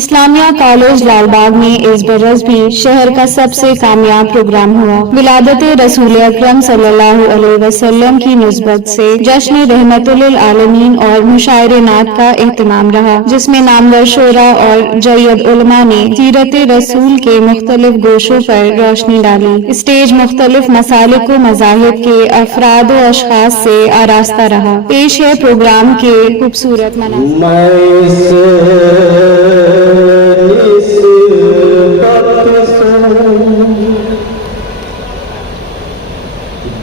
اسلامیہ college Lal Bagh میں اس برس بھی شہر کا سب سے کامیاب پروگرام ہوا۔ ولادت رسول اکرم صلی اللہ علیہ وسلم کی نسبت سے جشن رحمت للعالمین اور مشاعر نعت کا اہتمام رہا، جس میں نامور شعراء اور جید علماء نے سیرت رسول کے مختلف گوشوں پر روشنی ڈالی۔ اسٹیج مختلف مسالک و مذاہب کے افراد و اشخاص سے آراستہ رہا۔ پیش ہے پروگرام کے خوبصورت مناظر۔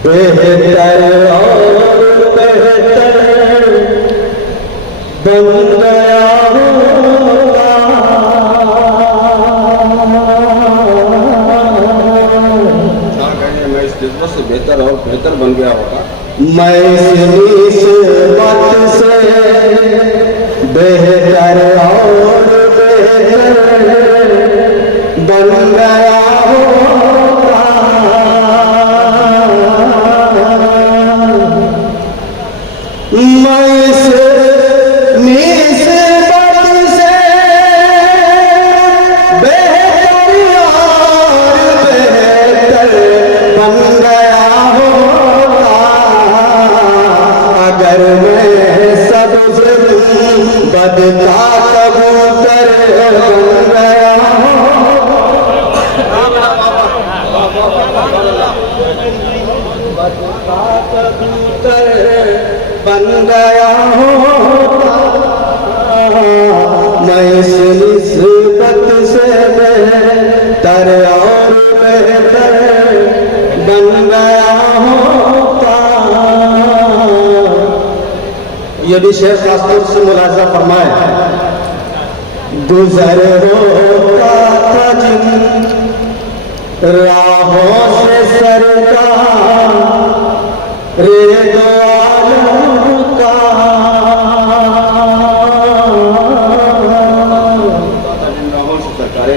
بہتر اور بہتر بن گیا ہوگا، میں اس نسبت سے بہتر اور بہتر بن گیا ہوگا، میں اس نسبت سے بہتر اور بہتر بن گیا ہوگا، میں اس نسبت سے بہتر اور بہتر بن گیا ہوگا، اگر میں سب سے بد کا کبوتر بن گیا کبوتر بن گیا ہوگا، میں اس نسبت سے بہتر اور بہتر بن گیا ہوگا۔ یہ بھی شیخ خاص طور سے ملاحظہ فرمائے، گزر ہوتا تھا جن راہوں سے سرکار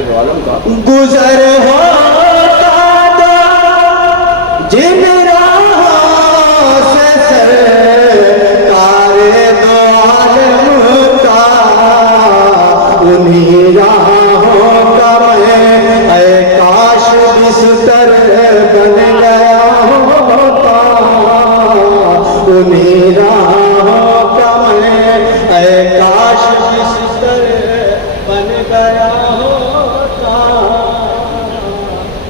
دو عالم کا، گزر ہوتا تھا جن راہوں سے سرکار دو عالم کا، انہی راہوں کا میں اے کاش بستر بن گیا ہوتا، انہی راہوں کا میں اے کاش بستر بن گیا ہوتا،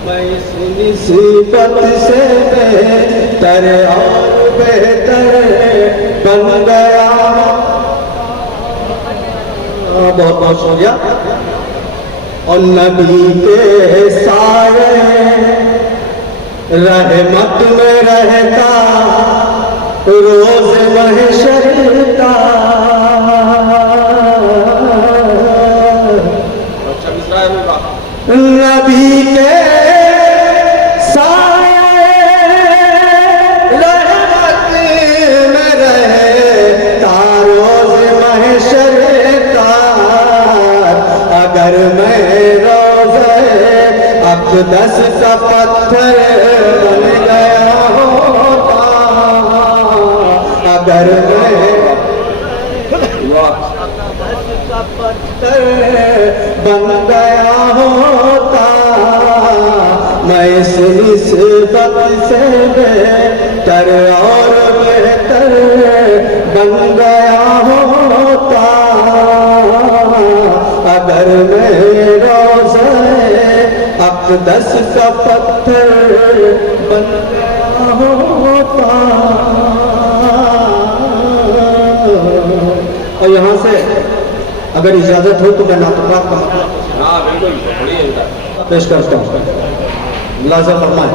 میں اس نسبت سے بہتر اور بہتر بن گیا۔ بہت بہت شکریہ۔ اور نبی کے سائے رحمت میں رہتا روز محشر کا، نبی کے سائے رحمت میں رہتا روز محشر کا، اگر میں روزے اقدس کا پتھر بن گیا ہوتا، اگر میں اقدس کا پتھر بن گیا ہوتا، میں اس نسبت سے بہتر اور بہتر بن گیا ہوتا، اگر میں روزے اقدس کا پتھر بن گیا ہوتا۔ اور یہاں سے اگر اجازت ہو تو میں ناطقات کا پیش کرتا ہوں، ملاحظہ فرمائیں۔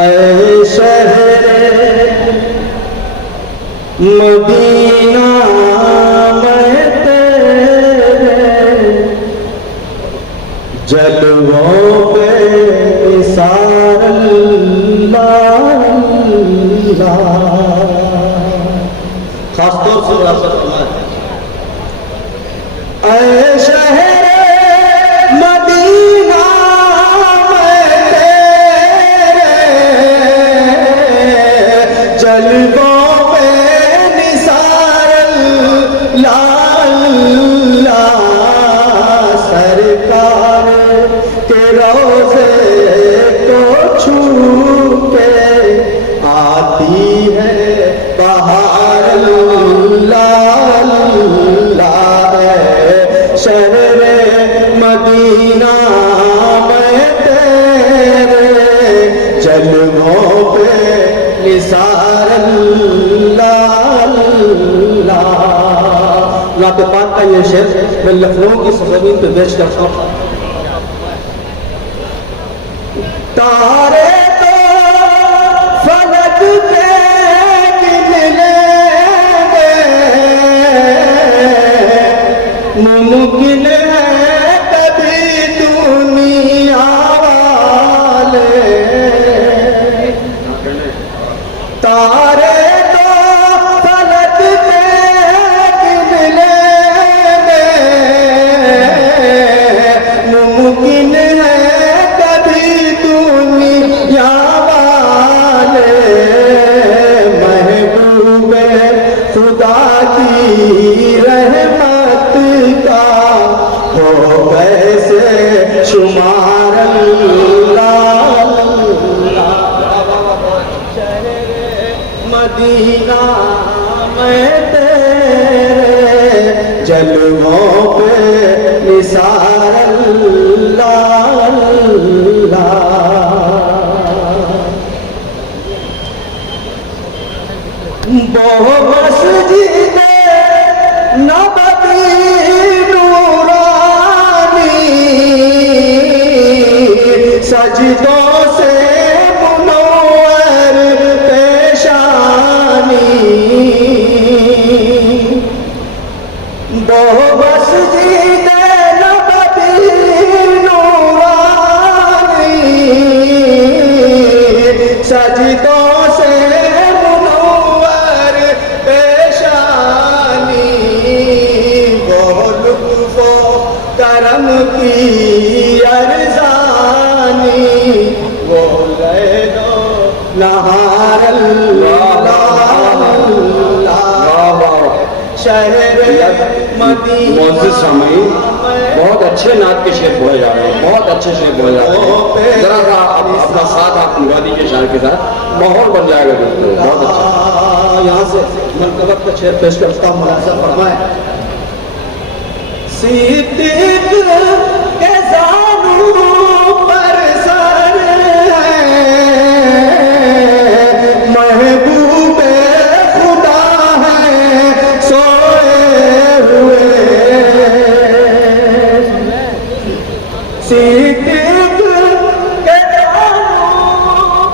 اے شہر مدینہ میں تیرے جلووں پہ نثار اللہ اللہ، خاص طور سے ملاحظہ فرمائیں۔ اے شہر مدینہ میں تیرے جلووں پہ نثار اللہ नाते पाक का ये शेर मैं लखनऊ की सरजमीन पे पेश करता हूँ। तारे तो फलक पे गिनले मुमकिन है कभी दुनिया वाले तारे तो फलक पे गिनले मुमकिन है कभी दुनिया वाले महबूबे खुदा की रहमत का हो कैसे शुमार मदीना में तेरे जलवों पे निसार अल्लाह वो मस्जिद नबवी नूरानी सजदों से मुनव्वर पेशानी वो मस्जिद नबवी नूरानी सजदों से मुनव्वर पेशानी वो लुत्फ़ो करम की अरज़ानी वो लैलो नहार मोअज़्ज़िज़ सामीन, बहुत अच्छे नात के शेर बोले जा रहे हैं, बहुत अच्छे शेर बोले जा रहे हैं। जरा सा अपना साथ आप निभा दीजिए शायर के साथ, माहौल बन जाएगा बिल्कुल। बहुत अच्छा। यहाँ से मनकबत का शेर पेश करता हूँ, मुलाज़ा फरमाए। सिद्दीक़ के ज़ानू पर सर है, महबूबे खुदा है सोए हुए। सिद्दीक़ के ज़ानू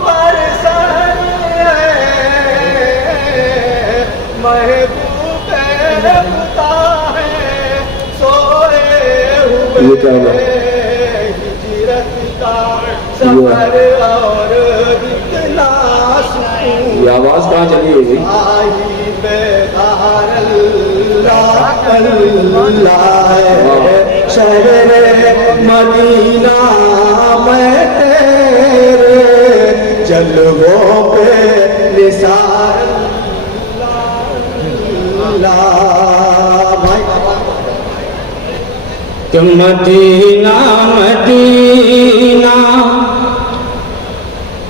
पर सर है, महबूबे खुदा है ये क्या हुआ? हिजरत का सफर और इतना सुकून ये आवाज़ कहाँ चली हुई? आही बेदार अल्लाह है शहर मदीना में तेरे जलवों पे निसार तुम मदीना मदीना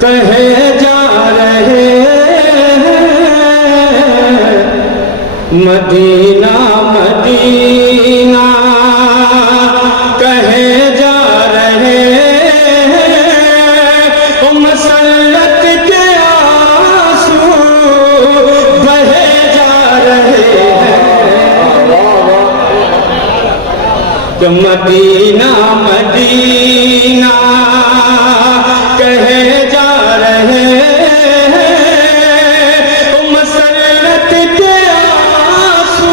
कहे जा रहे हैं, मदीना मदीना कहे जा रहे हैं, मसल्लत के आंसू बहे जा रहे हैं। तो मदीना मदीना कहे जा रहे हैं, मसल्लत के आंसू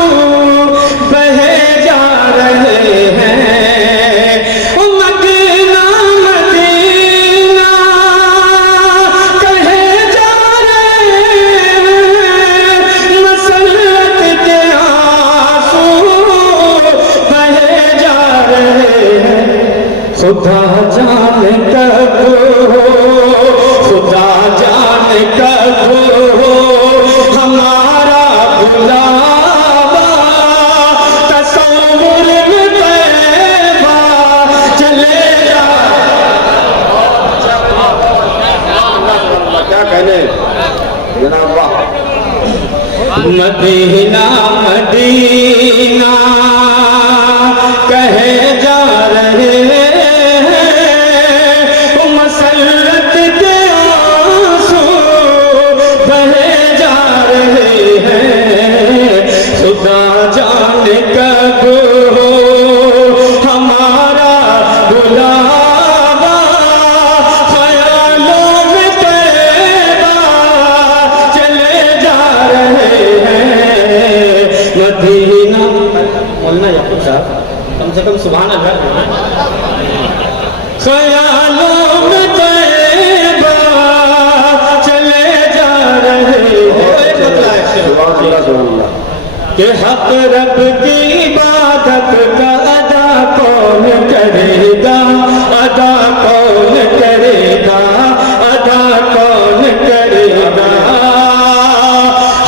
बहे जा रहे हैं। मदीना मदीना कहे जा रहे हैं, मसल्लत के आंसू बहे जा रहे हैं। खुदा जाने कब हो, खुदा जाने कब हो हमारा बुलावा, तसव्वुर में तैबा चले जा। क्या कहने जनाब, वाह। मदीना मदीना कहे जा रहे हैं, मसल्लत के आंसू बहे जा रहे हैं। खुदा जाने मदीना। बोलना याकूब साहब, कम से कम सुभान अल्लाह। ख्यालों में तैयबा चले जा रहे हैं कि हक रब की इबादत का अदा कौन करेगा, अदा कौन करेगा, अदा कौन करेगा।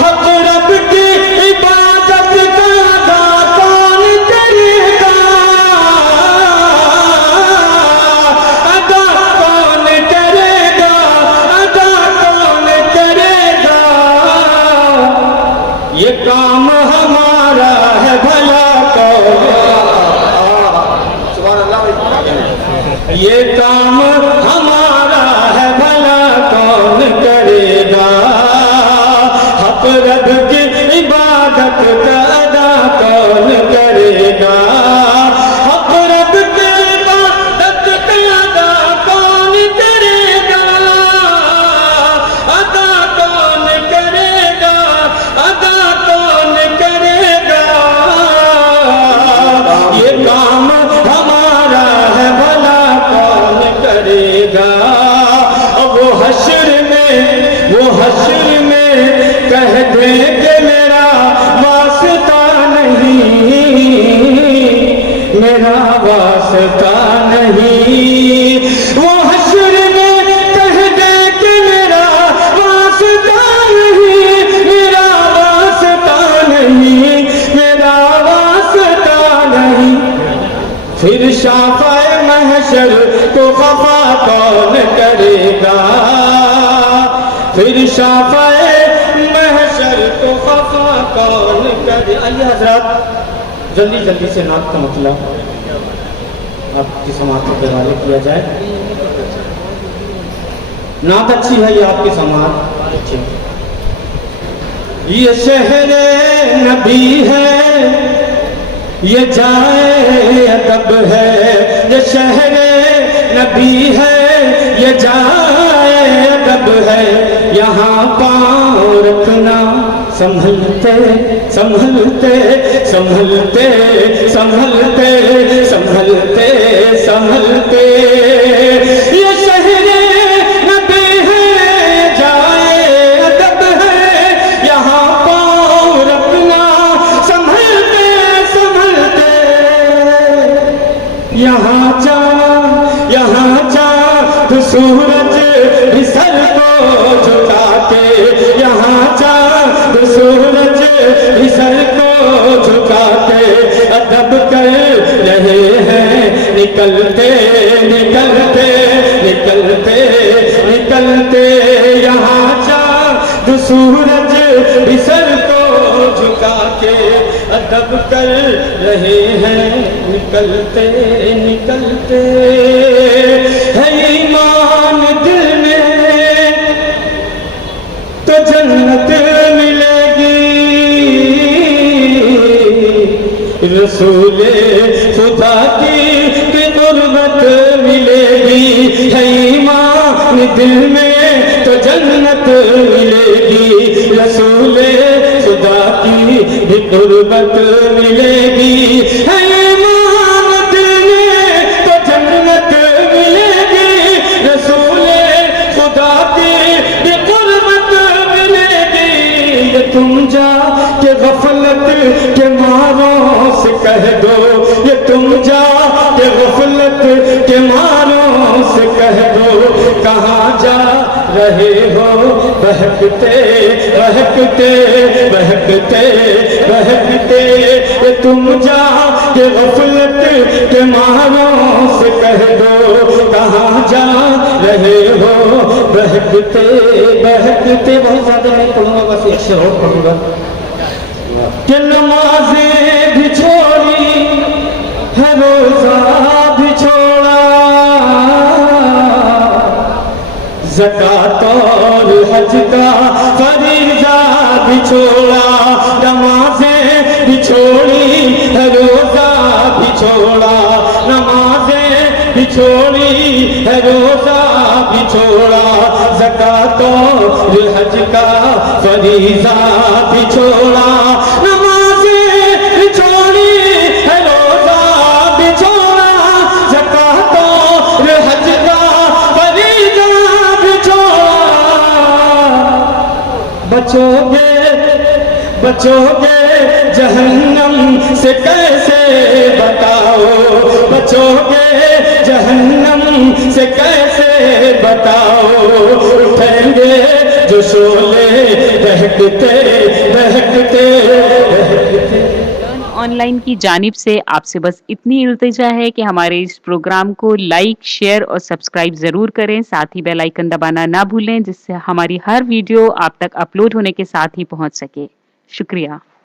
हक रब की इबादत का अदा कौन करेगा, अदा कौन करेगा, अदा कौन करेगा। ये काम हमारा है भला कौन, ये काम हमारा है भला कौन करेगा। हक रब की इबादत का अदा कौन करेगा, हक रब की इबादत का अदा कौन करेगा, अदा कौन करेगा, अदा कौन करेगा। ये काम हमारा है भला कौन करेगा। अब वो हश्र में कह दे कि मेरा वास्ता नहीं, मेरा वास्ता नहीं। वो हश्र में कह दे कि मेरा वास्ता नहीं, मेरा वास्ता नहीं, मेरा वास्ता नहीं। फिर शाफ़ाए महशर को खफा कौन करेगा, फिर शाफ़ाए महशर को खफा कौन करे। आइए हजरात जल्दी जल्दी से नात का मतलब आपकी समाप्ति के हवाले किया जाए। नात अच्छी है, ये आपकी समाप्त अच्छी है। ये शहरे नबी है, ये जाए अदब है, ये शहरे नबी है, ये जाए अदब है। यहाँ पाँव रखना संभलते संभलते संभलते संभलते संभलते संभलते। ये शहरे नबी है, जाए अदब है, यहाँ पाँव रखना संभलते संभलते। यहाँ जा तो सूरज भी सर को झुका के, यहाँ जा तो सूरज भी सर को झुका के अदब कर रहे हैं। निकलते निकलते निकलते निकलते, यहाँ जा तो सूरज भी सर को झुका के अदब कर रहे हैं। निकलते निकलते है ईमान दिल में तो जन्नत मिलेगी, रसूले खुदा की गुर्बत मिलेगी। है ईमान दिल में तो जन्नत मिलेगी, रसूले खुदा की गुर्बत मिलेगी। है ईमान दिल में तो जन्नत मिलेगी, रसूले खुदा की गुर्बत मिलेगी। ये तुम जा के गफलत के मारों से कह दो, ये तुम जा के गफलत के मारों से कह दो। कहाँ जा रहे हो बहकते बहकते बहकते बहकते, ये तुम जा के गफलत के मारों से कह दो। कहाँ जा रहे हो बहकते बहकते। बहुत ज्यादा नहीं पढ़ूंगा, बस एक शेर और पढ़ूंगा कि नमाजें भी छोड़ी है, रोजा भी छोड़ा, ज़कात और हज का फरीज़ा भी छोड़ा। नमाजें भी छोड़ी है, रोजा भी छोड़ा, नमाजें भी छोड़ी है, रोजा भी छोड़ा, ज़कात और हज का फरीज़ा भी छोड़ा। नमाजें बचोगे जहन्नम से कैसे बताओ, बचोगे जहन्नम से कैसे बताओ, उठेंगे जो शोले बहकते बहकते बहकते। ऑनलाइन की जानिब से आपसे बस इतनी इल्तिजा है कि हमारे इस प्रोग्राम को लाइक, शेयर और सब्सक्राइब जरूर करें। साथ ही बेल आइकन दबाना ना भूलें, जिससे हमारी हर वीडियो आप तक अपलोड होने के साथ ही पहुंच सके। शुक्रिया।